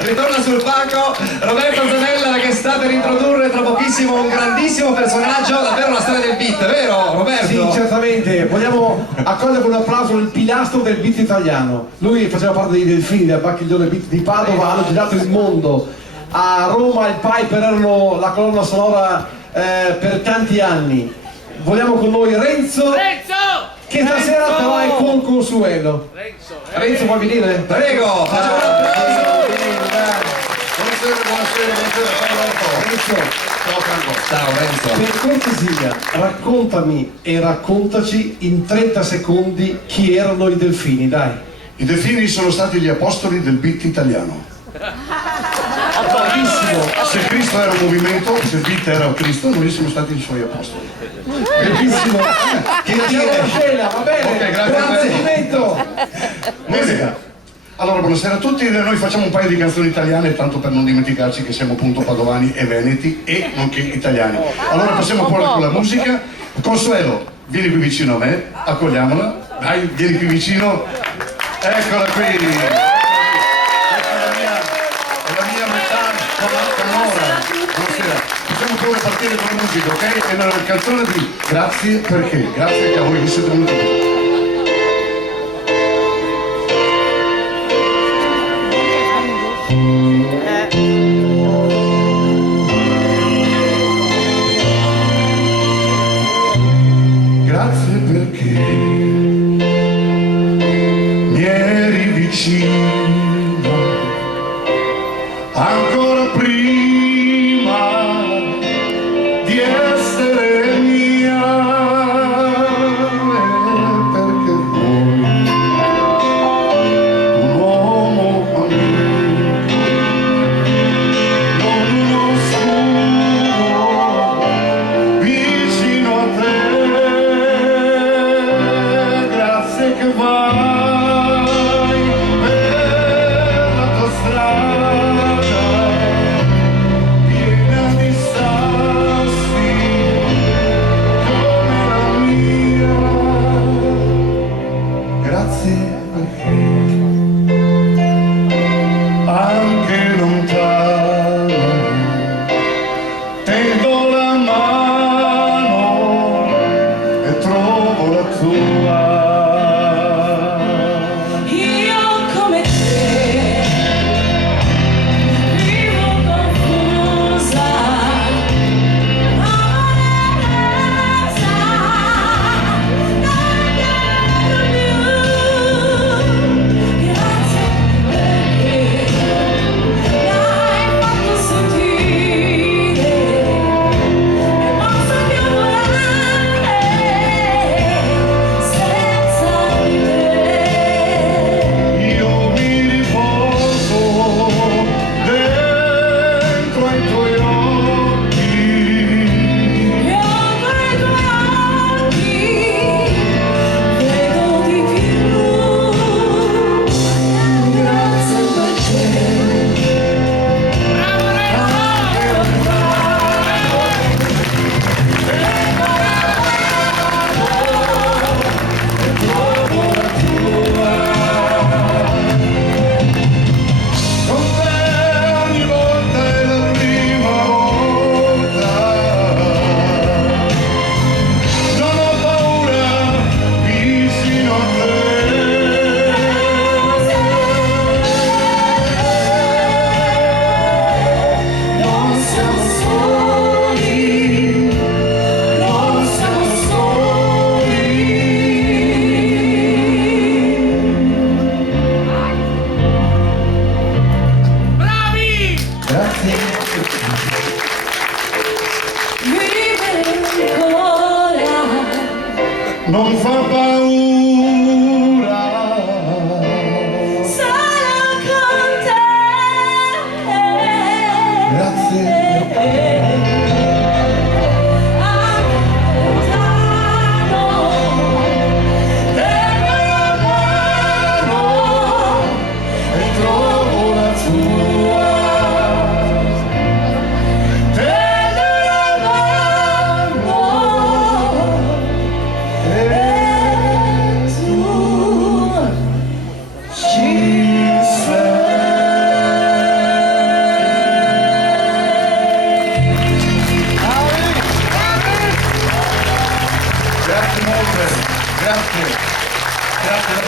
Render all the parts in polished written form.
Ritorna sul palco Roberto Zanella, che sta per introdurre tra pochissimo un grandissimo personaggio, davvero la storia del beat, vero Roberto? Sì, certamente. Vogliamo accogliere con un applauso il pilastro del beat italiano. Lui faceva parte dei Delfini, del Bacchiglione Beat di Padova, hanno girato il mondo. A Roma il Piper erano la colonna sonora per tanti anni. Vogliamo con noi Renzo, che stasera però è con Consuelo. Renzo, vuoi venire? Prego, facciamo un applauso. Renzo, Ciao Renzo. per cortesia, raccontami e raccontaci in 30 secondi chi erano i Delfini, dai. I Delfini sono stati gli apostoli del beat italiano. Bravissimo, Se Cristo era un movimento, se il beat era Cristo, noi siamo stati i suoi apostoli. bellissimo. Che dire, scena, va bene, Ok, grazie. buon sentimento. Musica. Allora, buonasera a tutti, noi facciamo un paio di canzoni italiane, tanto per non dimenticarci che siamo appunto padovani e veneti e nonché italiani. Allora passiamo poi con la musica. Consuelo, vieni qui vicino a me, accogliamola. Dai, vieni qui vicino. Eccola qui. Questa è la mia metà canora. Buonasera. Possiamo pure partire con la musica, ok? E la canzone di Grazie perché. Grazie a voi che siete venuti qui. Grazie perché mi eri vicino ancora prima di essere mia, perché vuoi un uomo amico, non uno scudo vicino a te. Che vai per la tua strada piena di sassi come la mia. Grazie perché anche lontano tengo la mano e trovo la tua. Grazie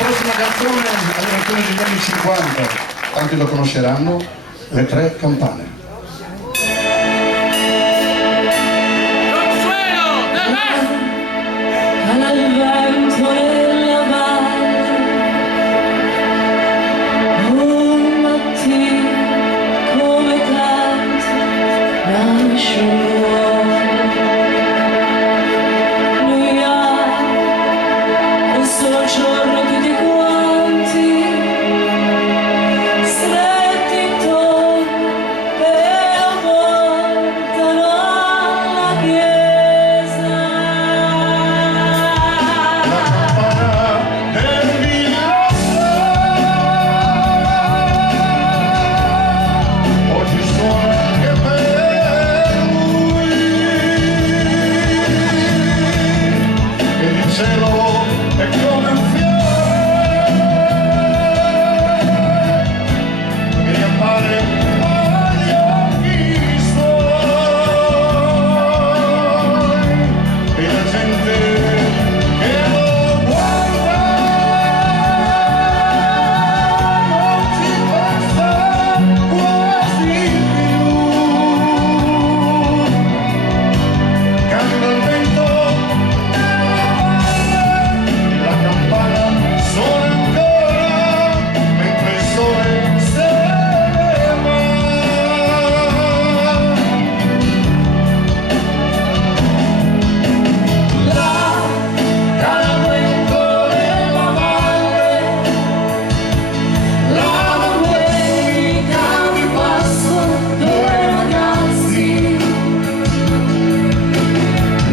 prossima canzone è una canzone degli anni 50, tanti lo conosceranno, Le Tre Campane. Al vento nella valle, un mattino come tanti nasce un uomo. Lui ha un solo giorno più di quanti stretti intorno per lo portano alla chiesa. Oggi suona anche per lui, e il cielo è come un fiore che gli appare agli occhi suoi, e la gente che lo guarda non ci pensa quasi più. Canta il vento nella valle, la campana suona ancora mentre il sole se ne va. Là, dal vento nella valle, la domenica mi passo due ragazzi.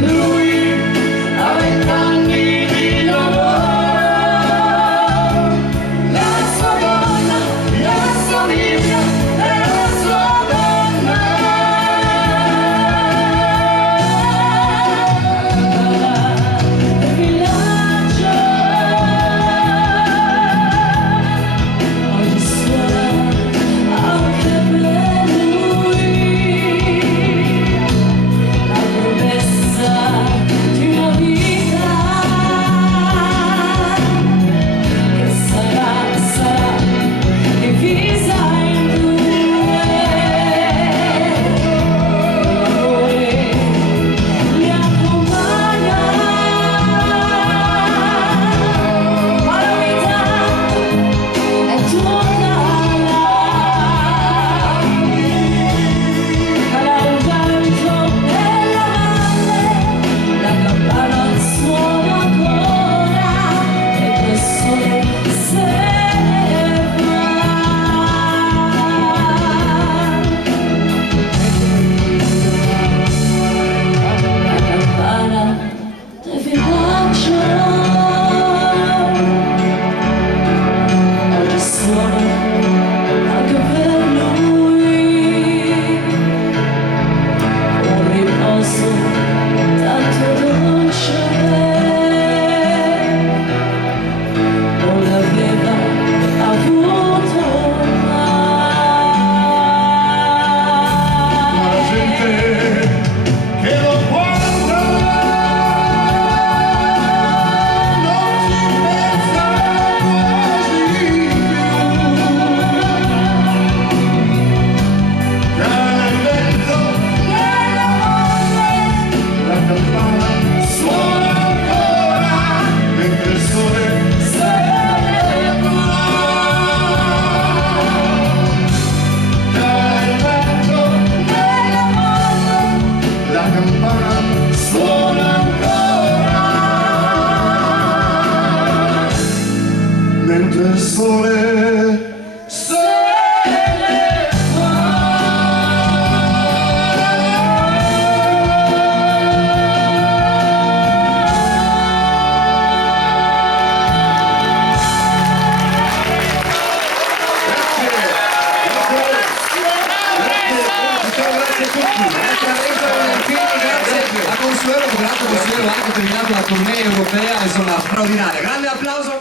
Lui ha 20 anni di lavoro, la sua donna, la sua Bibbia e la sua donna. Il villaggio oggi suona anche per lui, la promessa di una vita che sarà divisa in due. L'amore li accompagna, ma la vita è tutta là. Cala il vento nella valle, la campana suona ancora e il sole se ne va. La campana del villaggio oggi suona anche per lui, un riposo tanto dolce non l'aveva avuto Ma la gente che lo guarda non ci pensa quasi più. Cala il vento nella valle, la campana suona ancora mentre il sole se ne va. Cala il vento nella valle, la campana suona ancora mentre il sole se ne va. Grazie a tutti, grazie a Renzo Valentino, grazie a Consuelo, che tra l'altro Consuelo ha anche terminato la tournée europea, insomma straordinaria. Grande applauso.